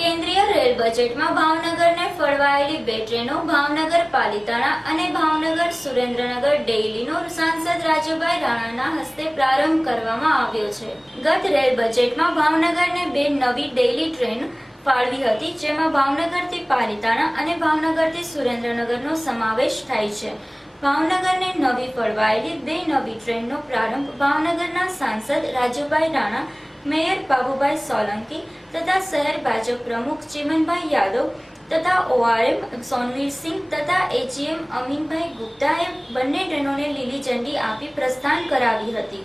કેન્દ્રીય રેલ બજેટમાં ભાવનગરને ફળવાયેલી બે ટ્રેનો ભાવનગર પાલિતાણા અને ભાવનગર સુરેન્દ્રનગર ડેઇલીનો સાંસદ રાજુભાઈ રાણાના હસ્તે પ્રારંભ કરવામાં આવ્યો છે। ગત રેલ બજેટમાં ભાવનગરને બે નવી ડેઇલી ટ્રેન ફાળવી હતી, જેમાં ભાવનગરથી પાલિતાણા અને ભાવનગરથી સુરેન્દ્રનગરનો સમાવેશ થાય છે। ભાવનગરને નવી ફળવાયેલી બે નવી ટ્રેનનો પ્રારંભ ભાવનગરના સાંસદ રાજુભાઈ રાણા, मेयर बाबूभाई सोलंकी तथा शहर भाजपा प्रमुख चिमनभाई यादव तथा ORM सोनवीर सिंह तथा AGM अमीनभाई गुप्ताए बने ट्रेनों ने लीली झंडी आपी प्रस्थान करावी हती।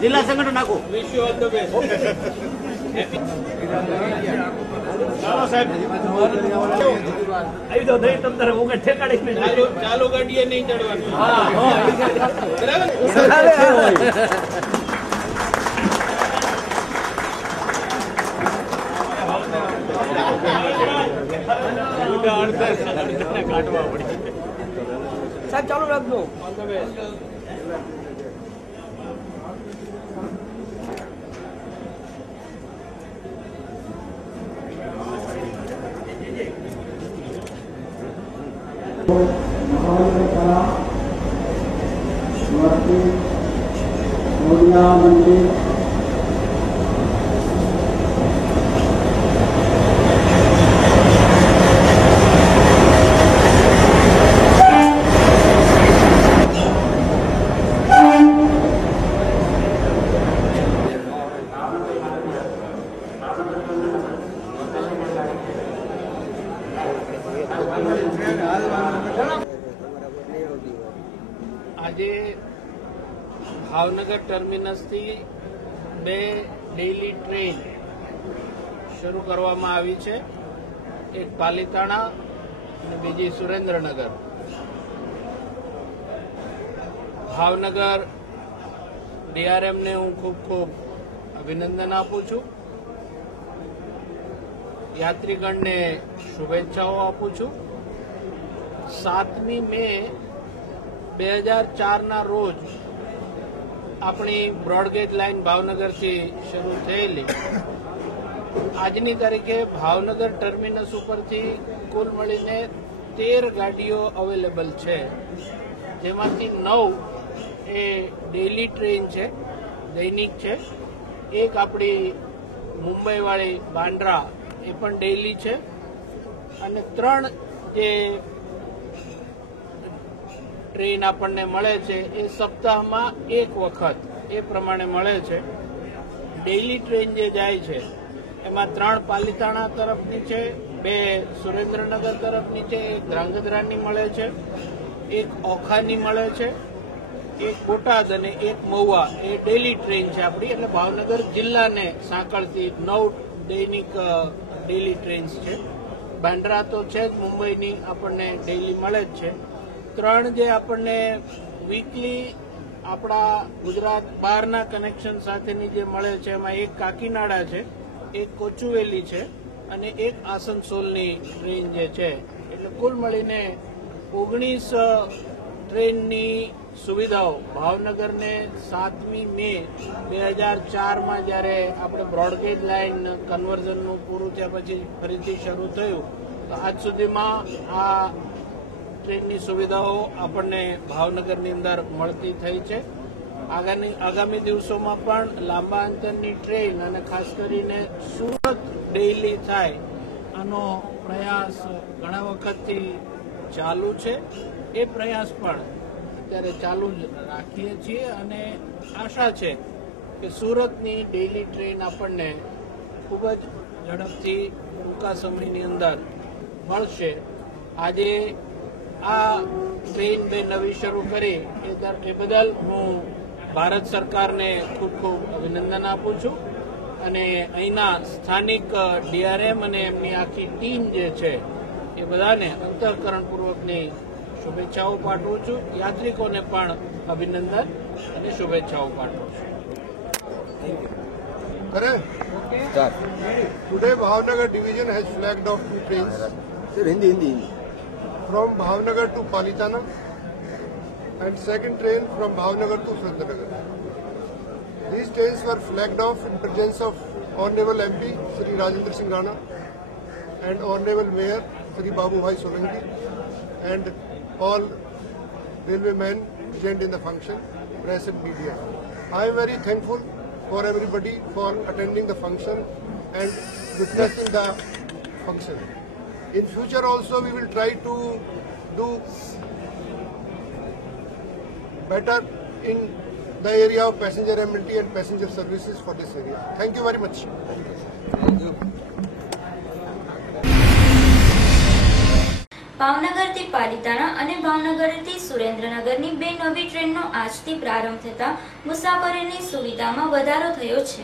जिला संगठन नाखो wish you all the best. चलो साहब आई तो नहीं तब तरह वो ठेकाड़े में चालू गाड़ी नहीं चढ़वानी। हां काटवा पड़ी साहब, चालू रख दो। All the best. આજે ભાવનગર ટર્મિનસથી બે ડેઇલી ટ્રેન શરૂ કરવામાં આવી છે, એક પાલિતાણા અને બીજી સુરેન્દ્રનગર। ભાવનગર DRM ને હું ખૂબ ખૂબ અભિનંદન આપું છું, યાત્રીગણને શુભેચ્છાઓ આપું છું। 7મી મે 2004 ના રોજ આપણી બ્રોડગેજ લાઇન ભાવનગરથી શરૂ થયેલી આજની તારીખે ભાવનગર ટર્મિનસ ઉપરથી કુલ મળીને 13 ગાડીઓ અવેલેબલ છે, જેમાંથી 9 એ ડેઇલી ટ્રેન છે, દૈનિક છે। એક આપણી મુંબઈવાળી બાંદ્રા એ પણ ડેઇલી છે, અને 3 જે ટ્રેન આપણને મળે છે એ સપ્તાહમાં એક વખત એ પ્રમાણે મળે છે। ડેઇલી ટ્રેન જે જાય છે એમાં 3 પાલિતાણા તરફની છે, 2 સુરેન્દ્રનગર તરફની છે, 1 ધ્રાંગધ્રાની મળે છે, 1 ઓખાની મળે છે, 1 બોટાદ અને 1 મહુવા એ ડેઇલી ટ્રેન છે આપણી। એટલે ભાવનગર જિલ્લાને સાંકળતી 9 દૈનિક ડેઇલી ટ્રેન્સ છે। બાંદ્રા તો છે જ, મુંબઈની આપણને ડેઇલી મળે જ છે। 3 જે આપણને વીકલી આપણા ગુજરાત બહારના કનેક્શન સાથેની જે મળે છે એમાં 1 કાકીનાડા છે, 1 કોચુવેલી છે અને 1 આસનસોલની ટ્રેન જે છે। એટલે કુલ મળીને 19 ટ્રેનની સુવિધાઓ ભાવનગરને 7મી મે 2004માં જ્યારે આપણે બ્રોડગેજ લાઇન કન્વર્ઝનનું પૂરું થયા પછી ફરીથી શરૂ થયું તો આજ સુધીમાં આ ટ્રેનની સુવિધાઓ આપણને ભાવનગરની અંદર મળતી થઈ છે। આગામી દિવસોમાં પણ લાંબા અંતરની ટ્રેન અને ખાસ કરીને સુરત ડેઇલી થાય આનો પ્રયાસ ઘણા વખતથી ચાલુ છે। એ પ્રયાસ પણ અત્યારે ચાલુ જ રાખીએ છીએ અને આશા છે કે સુરતની ડેઇલી ટ્રેન આપણને ખૂબ જ ઝડપથી ટૂંકા સમયની અંદર મળશે. આજે આ ટ્રેન બે નવી શરૂ કરી એ બદલ હું ભારત સરકારને ખૂબ ખૂબ અભિનંદન આપું છું અને અહીંના સ્થાનિક ડીઆરએમ અને એમની આખી ટીમ જે છે એ બધાને અંતઃકરણપૂર્વકની શુભેચ્છાઓ પાઠવું છું. યાત્રિકોને પણ અભિનંદન અને શુભેચ્છાઓ પાઠવું છું. Today Bhavnagar division has flagged off 2 trains Sir, Hindi. from Bhavnagar to Palitana and second train from Bhavnagar to Surendranagar. These trains were flagged off in presence of Honorable MP Sri Rajendra Singh Rana and Honorable Mayor Sri Babu Bhai Solanki and all railway men present in the function, press and media. I am very thankful for everybody for attending the function and witnessing the function. In future also we will try to do better in the area of passenger amenity and passenger services for this area. Thank you very much. ભાવનગરથી Palitana અને ભાવનગરથી સુરેન્દ્રનગરની બે નવી ટ્રેનનો આજથી પ્રારંભ થતા મુસાફરીની સુવિધામાં વધારો થયો છે.